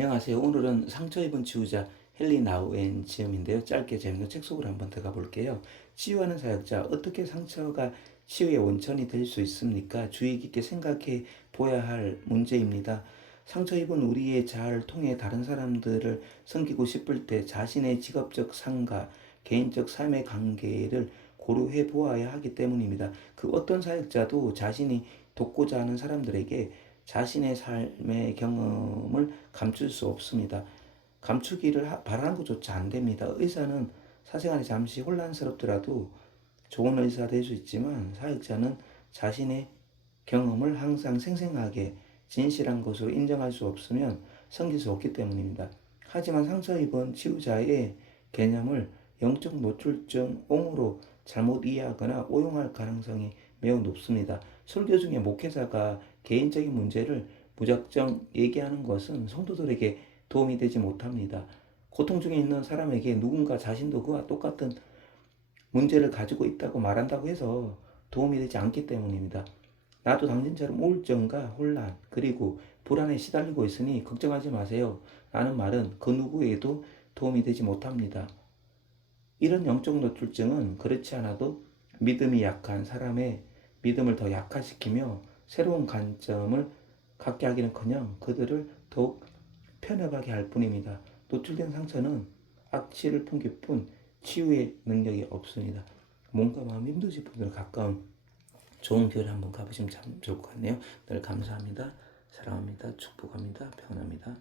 안녕하세요. 오늘은 상처 입은 치유자 헨리 나우엔 지음인데요. 짧게 재밌는 책 속으로 한번 들어가 볼게요. 치유하는 사역자 어떻게 상처가 치유의 원천이 될 수 있습니까? 주의 깊게 생각해 보아야 할 문제입니다. 상처 입은 우리의 잘 통해 다른 사람들을 섬기고 싶을 때 자신의 직업적 상과 개인적 삶의 관계를 고려해 보아야 하기 때문입니다. 그 어떤 사역자도 자신이 돕고자 하는 사람들에게 자신의 삶의 경험을 감출 수 없습니다. 감추기를 하- 바라는 것조차 안 됩니다. 의사는 사생활이 잠시 혼란스럽더라도 좋은 의사가 될수 있지만 사역자는 자신의 경험을 항상 생생하게 진실한 것으로 인정할 수 없으면 섬길 수 없기 때문입니다. 하지만 상처 입은 치유자의 개념을 영적 노출증 옹으로 잘못 이해하거나 오용할 가능성이 매우 높습니다. 설교 중에 목회자가 개인적인 문제를 무작정 얘기하는 것은 성도들에게 도움이 되지 못합니다. 고통 중에 있는 사람에게 누군가 자신도 그와 똑같은 문제를 가지고 있다고 말한다고 해서 도움이 되지 않기 때문입니다. 나도 당신처럼 우울증과 혼란 그리고 불안에 시달리고 있으니 걱정하지 마세요. 라는 말은 그 누구에도 도움이 되지 못합니다. 이런 영적 노출증은 그렇지 않아도 믿음이 약한 사람의 믿음을 더 약화시키며 새로운 관점을 갖게 하기는커녕 그들을 더욱 편협하게 할 뿐입니다. 노출된 상처는 악취를 풍길 뿐 치유의 능력이 없습니다. 몸과 마음이 힘드신 분들 가까운 좋은 교회 한번 가보시면 참 좋을 것 같네요. 늘 감사합니다. 사랑합니다. 축복합니다. 평안합니다.